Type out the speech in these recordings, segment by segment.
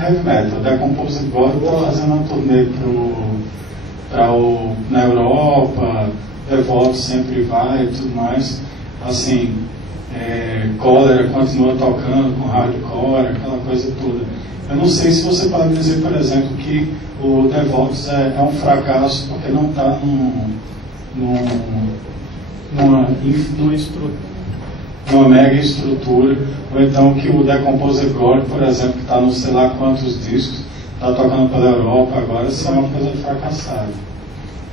Heavy Metal. O Decomposed God está fazendo uma turnê na Europa, Devoto sempre vai e tudo mais. Assim, Cólera continua tocando com hardcore, aquela coisa toda. Eu não sei se você pode dizer, por exemplo, que o Devotos é um fracasso porque não está numa mega estrutura, ou então que o Decomposed God, por exemplo, que está no sei lá quantos discos, está tocando pela Europa agora, isso é uma coisa fracassada.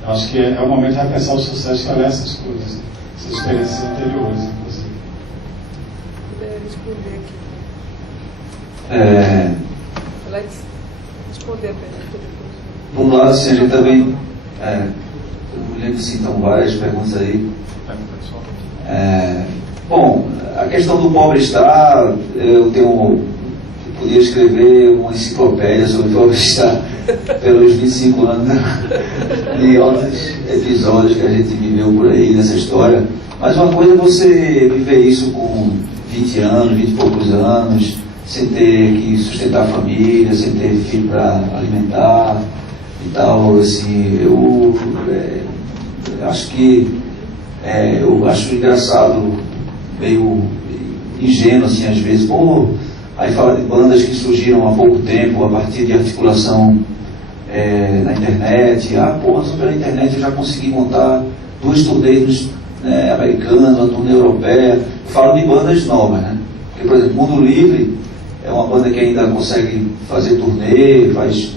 Eu acho que é o momento de repensar o sucesso e olhar essas coisas, essas experiências anteriores, inclusive. Responder aqui. Alex, responder a pergunta depois. Vamos lá, assim, a gente também. Eu não lembro se então várias perguntas aí. Bom, a questão do pobre-estar, eu podia escrever uma enciclopédia sobre o pobre-estar pelos 25 anos, né? E outros episódios que a gente viveu por aí nessa história. Mas uma coisa é você viver isso com 20 anos, 20 e poucos anos, sem ter que sustentar a família, sem ter filho para alimentar e tal. Assim, eu acho engraçado, meio ingênuo assim às vezes. Aí fala de bandas que surgiram há pouco tempo a partir de articulação na internet. Só pela internet eu já consegui montar 2 turnês americanos, uma turnê europeia. Falo de bandas novas, né? Porque, por exemplo, Mundo Livre é uma banda que ainda consegue fazer turnê, faz,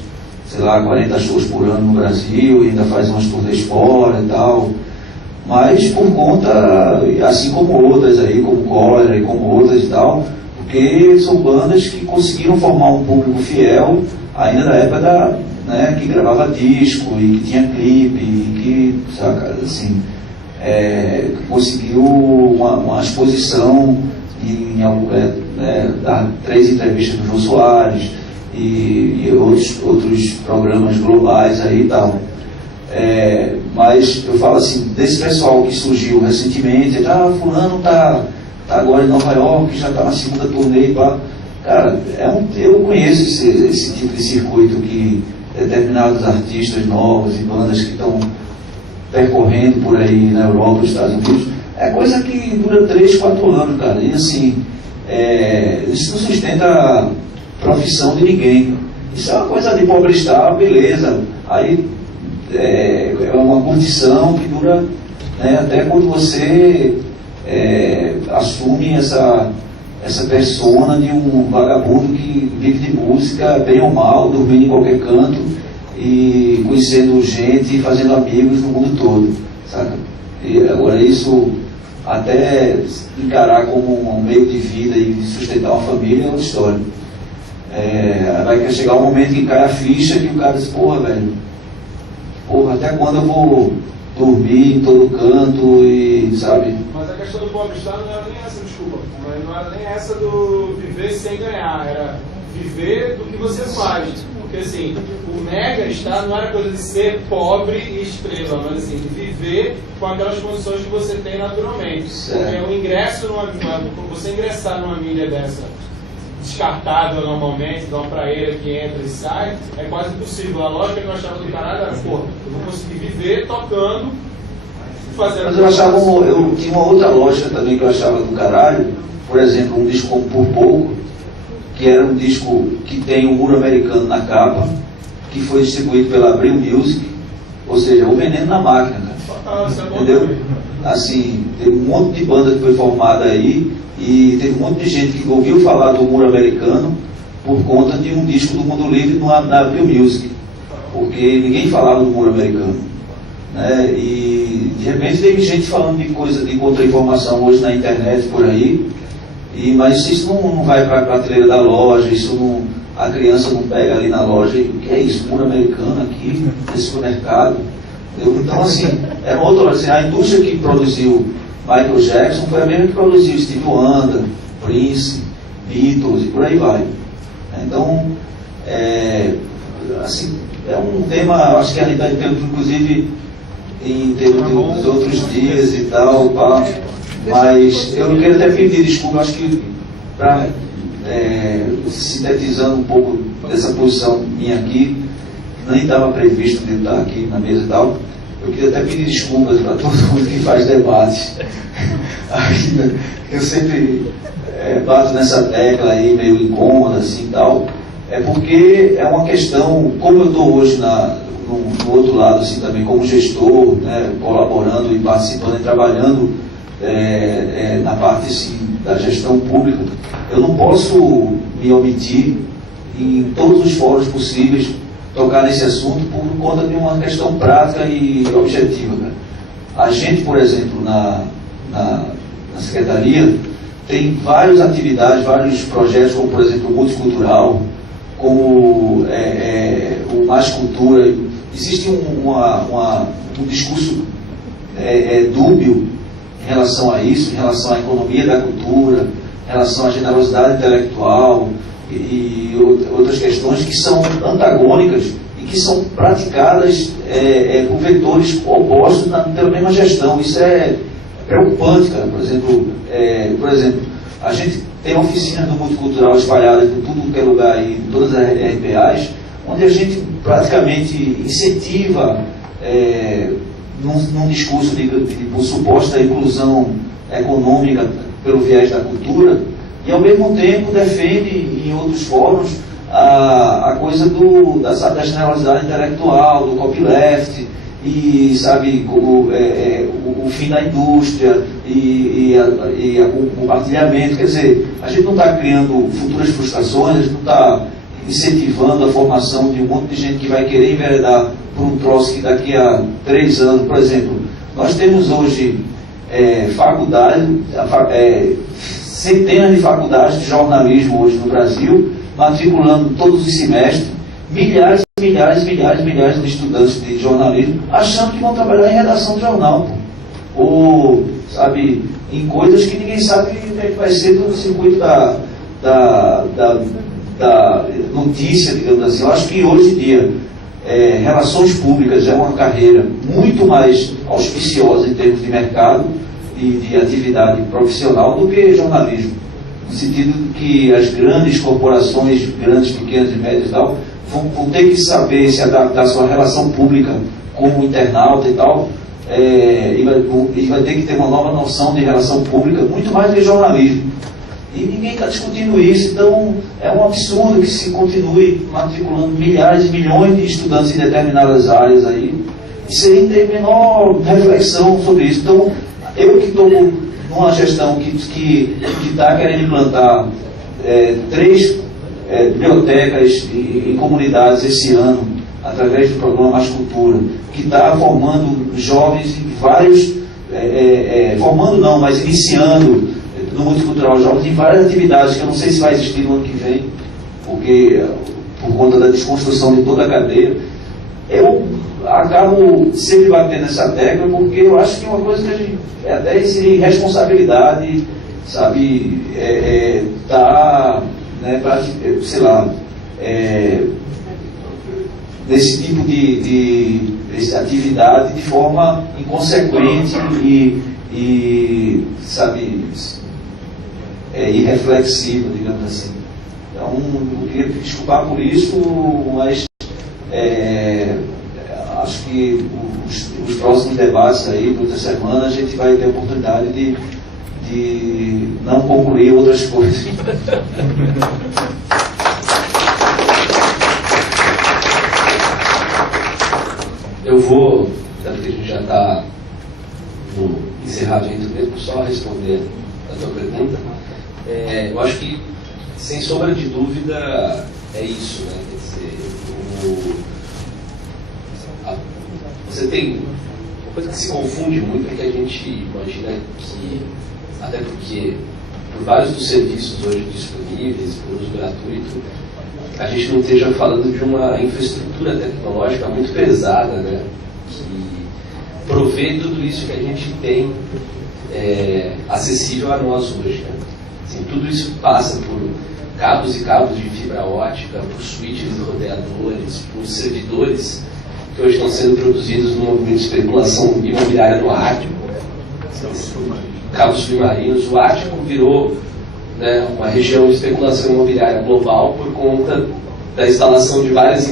sei lá, 40 shows por ano no Brasil, e ainda faz umas turnês fora e tal. Mas por conta, assim como outras aí, como Cólera e como outras e tal, porque são bandas que conseguiram formar um público fiel ainda na época que gravava disco e que tinha clipe e que, saca, assim, conseguiu uma exposição dar 3 entrevistas do Jô Soares e outros programas globais aí e tal. Mas eu falo assim, desse pessoal que surgiu recentemente, fulano tá agora em Nova York, já está na segunda turnê e pá. Cara, eu conheço esse tipo de circuito que determinados artistas novos e bandas que estão percorrendo por aí na Europa, nos Estados Unidos, é coisa que dura 3, 4 anos, cara. E assim, isso não sustenta a profissão de ninguém. Isso é uma coisa de pobre-estar, beleza. Aí é uma condição que dura, até quando você assume essa persona de um vagabundo que vive de música, bem ou mal, dormindo em qualquer canto e conhecendo gente e fazendo amigos no mundo todo, saca? E agora isso, até encarar como um meio de vida e sustentar uma família é outra história. Vai chegar um momento que cai a ficha que o cara diz, velho, até quando eu vou dormir em todo canto e, sabe? Mas a questão do pobre-estar não era nem essa, desculpa, mas não era nem essa do viver sem ganhar, era viver do que você faz. Porque assim, o mega-estar não era coisa de ser pobre e estrela, mas assim, de viver com aquelas condições que você tem naturalmente. Porque o ingresso, você ingressar numa milha dessa, descartável normalmente, de uma praeira que entra e sai, é quase impossível. A lógica que eu achava do caralho era, eu vou conseguir viver tocando, fazendo... Mas eu tinha uma outra lógica também que eu achava do caralho, por exemplo, um disco como Por Pouco, que era um disco que tem o Muro Americano na capa, que foi distribuído pela Abril Music, ou seja, o veneno na máquina, cara. Entendeu? Assim, teve um monte de banda que foi formada aí, e teve um monte de gente que ouviu falar do Muro Americano por conta de um disco do Mundo Livre na Abril Music, porque ninguém falava do Muro Americano, né? E de repente teve gente falando de coisa de contra-informação hoje na internet por aí, mas isso não vai para a prateleira da loja, a criança não pega ali na loja e o que é isso, Muro Americano aqui, nesse supermercado. Então assim, era outra, assim, a indústria que produziu Michael Jackson foi a mesma que produziu Stevie Wonder, Prince, Beatles e por aí vai. Então, assim, é um tema, acho que a gente está inclusive em termos dos outros dias e tal, mas eu não quero até pedir desculpa, acho que para sintetizando um pouco dessa posição minha aqui, nem estava previsto de estar aqui na mesa e tal, eu queria até pedir desculpas para todo mundo que faz debate. Eu sempre bato nessa tecla aí, meio incômoda assim e tal, porque é uma questão, como eu estou hoje no outro lado assim também, como gestor, né, colaborando e participando e trabalhando na parte assim, da gestão pública, eu não posso me omitir em todos os fóruns possíveis tocar nesse assunto por conta de uma questão prática e objetiva. Né? A gente, por exemplo, na Secretaria, tem várias atividades, vários projetos, como por exemplo o Multicultural, como o Mais Cultura. Existe um discurso dúbio em relação a isso, em relação à economia da cultura, em relação à generosidade intelectual e outras questões que são antagônicas e que são praticadas por vetores opostos pela mesma gestão. Isso é preocupante, cara. Por exemplo, a gente tem oficinas do Multicultural espalhadas por tudo que é lugar aí, em todas as RPAs, onde a gente praticamente incentiva num discurso de suposta inclusão econômica pelo viés da cultura, e ao mesmo tempo defende em outros fóruns a coisa da generosidade intelectual, do copyleft, e sabe, o fim da indústria e o compartilhamento. Quer dizer, a gente não está criando futuras frustrações, a gente não está incentivando a formação de um monte de gente que vai querer enveredar por um troço que daqui a 3 anos, por exemplo, nós temos hoje centenas de faculdades de jornalismo hoje no Brasil, matriculando todos os semestres, milhares de estudantes de jornalismo, achando que vão trabalhar em redação de jornal, ou, sabe, em coisas que ninguém sabe o que vai ser do circuito da notícia, digamos assim. Eu acho que hoje em dia relações públicas é uma carreira muito mais auspiciosa em termos de mercado e de atividade profissional do que jornalismo, no sentido de que as grandes corporações, grandes, pequenas e médias e tal, vão ter que saber se adaptar à sua relação pública como internauta e tal, e vai ter que ter uma nova noção de relação pública, muito mais do que jornalismo. E ninguém está discutindo isso, então é um absurdo que se continue matriculando milhares e milhões de estudantes em determinadas áreas aí, sem ter a menor reflexão sobre isso. Então, eu que estou numa gestão que está querendo implantar 3 bibliotecas em comunidades esse ano, através do programa Mais Cultura, que está formando jovens em vários, formando não, mas iniciando no Multicultural Jovens em várias atividades que eu não sei se vai existir no ano que vem, porque por conta da desconstrução de toda a cadeia. Eu acabo sempre batendo nessa tecla porque eu acho que é uma coisa que a gente, até essa irresponsabilidade, sabe, sei lá, desse tipo de atividade de forma inconsequente e sabe, irreflexiva, digamos assim. Então, eu queria me desculpar por isso, mas acho que os próximos debates aí, durante a semana, a gente vai ter a oportunidade de não concluir outras coisas. Eu vou, porque a gente já está no encerramento mesmo, só responder a tua pergunta. Eu acho que, sem sombra de dúvida, é isso, né? Quer dizer, você tem uma coisa que se confunde muito, é que a gente imagina que, até porque por vários dos serviços hoje disponíveis, por uso gratuito, a gente não esteja falando de uma infraestrutura tecnológica muito pesada, né? Que provê tudo isso que a gente tem acessível a nós hoje, né? Assim, tudo isso passa por cabos e cabos de fibra ótica, por switches e roteadores, por servidores que hoje estão sendo produzidos no movimento de especulação imobiliária no Ártico, cabos submarinos. O Ártico virou né, uma região de especulação imobiliária global por conta da instalação de várias